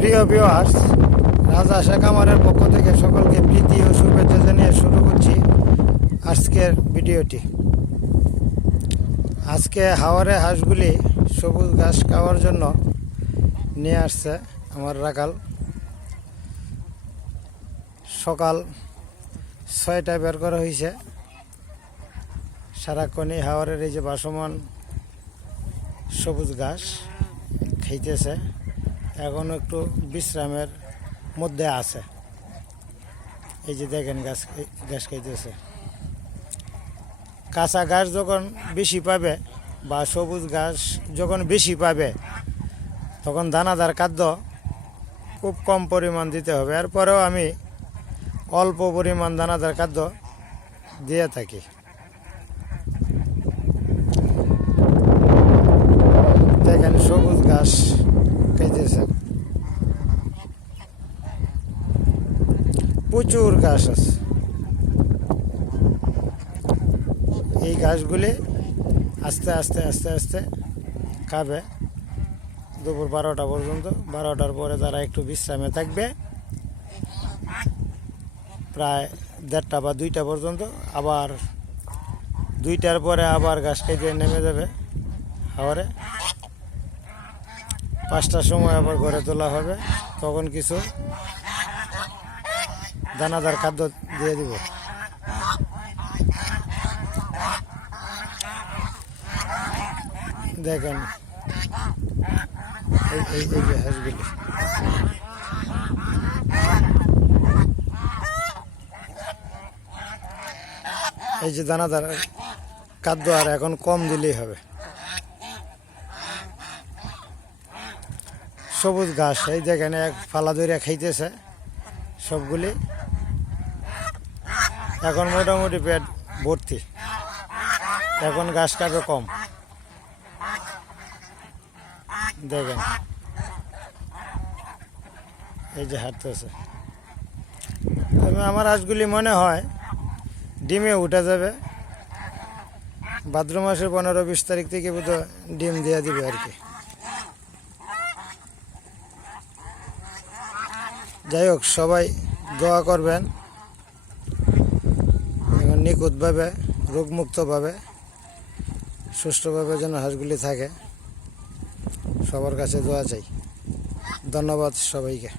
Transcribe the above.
প্রিয় ভিউয়ার্স রাজা শেখ আমারের পক্ষ থেকে সকলকে প্রীতি ও শুভেচ্ছা জানিয়ে শুরু করছি আজকের ভিডিওটি। আজকে হাওয়ারে হাঁসগুলি সবুজ ঘাস খাওয়ার জন্য নিয়ে আসছে আমার রাখাল। সকাল ছয়টায় বের করা হয়েছে। সারাক্ষণই হাওয়ারের এই যে বাসমান সবুজ ঘাস খাইতেছে। এখন একটু বিশ্রামের মধ্যে আছে। এই যে দেখেন গাছ গাছ খাইতেছে। কাঁচা ঘাস যখন বেশি পাবে বা সবুজ ঘাস যখন বেশি পাবে, তখন দানাদার খাদ্য খুব কম পরিমাণ দিতে হবে। এরপরেও আমি অল্প পরিমাণ দানাদার খাদ্য দিয়ে থাকি দেখেন সবুজ ঘাস খাইতেছে প্রচুর ঘাস আছে। এই ঘাসগুলি আস্তে আস্তে আস্তে আস্তে খাবে দুপুর বারোটা পর্যন্ত। বারোটার পরে তারা একটু বিশ্রামে থাকবে। প্রায় দেড়টা বা দুইটা পর্যন্ত আবার দুইটার পরে আবার ঘাস খাইতে নেমে যাবে হাওয়ারে পাঁচটার সময় আবার ঘরে তোলা হবে। তখন কিছু দানাদার খাদ্য দিয়ে দিব। দেখেন, এই যে এই যে দানাদার খাদ্য আর এখন কম দিলেই হবে। সবুজ ঘাস, এই দেখেন, এক ফালা দইরা খাইতেছে সবগুলি। এখন মোটামুটি পেট ভর্তি। এখন ঘাস খাবে কম। দেখেন। এই যে হাঁটতেছে। তবে আমার হাঁসগুলি মনে হয় ডিমে উঠে যাবে। ভাদ্র মাসের পনেরো বিশ তারিখ থেকে বোধ ডিম দেওয়া দিবে আর কি। যাই হোক, সবাই দোয়া করবেন। নিখুঁতভাবে রোগমুক্তভাবে সুষ্ঠুভাবে যেন হাঁসগুলি থাকে সবার কাছে দোয়া চাই। ধন্যবাদ সবাইকে।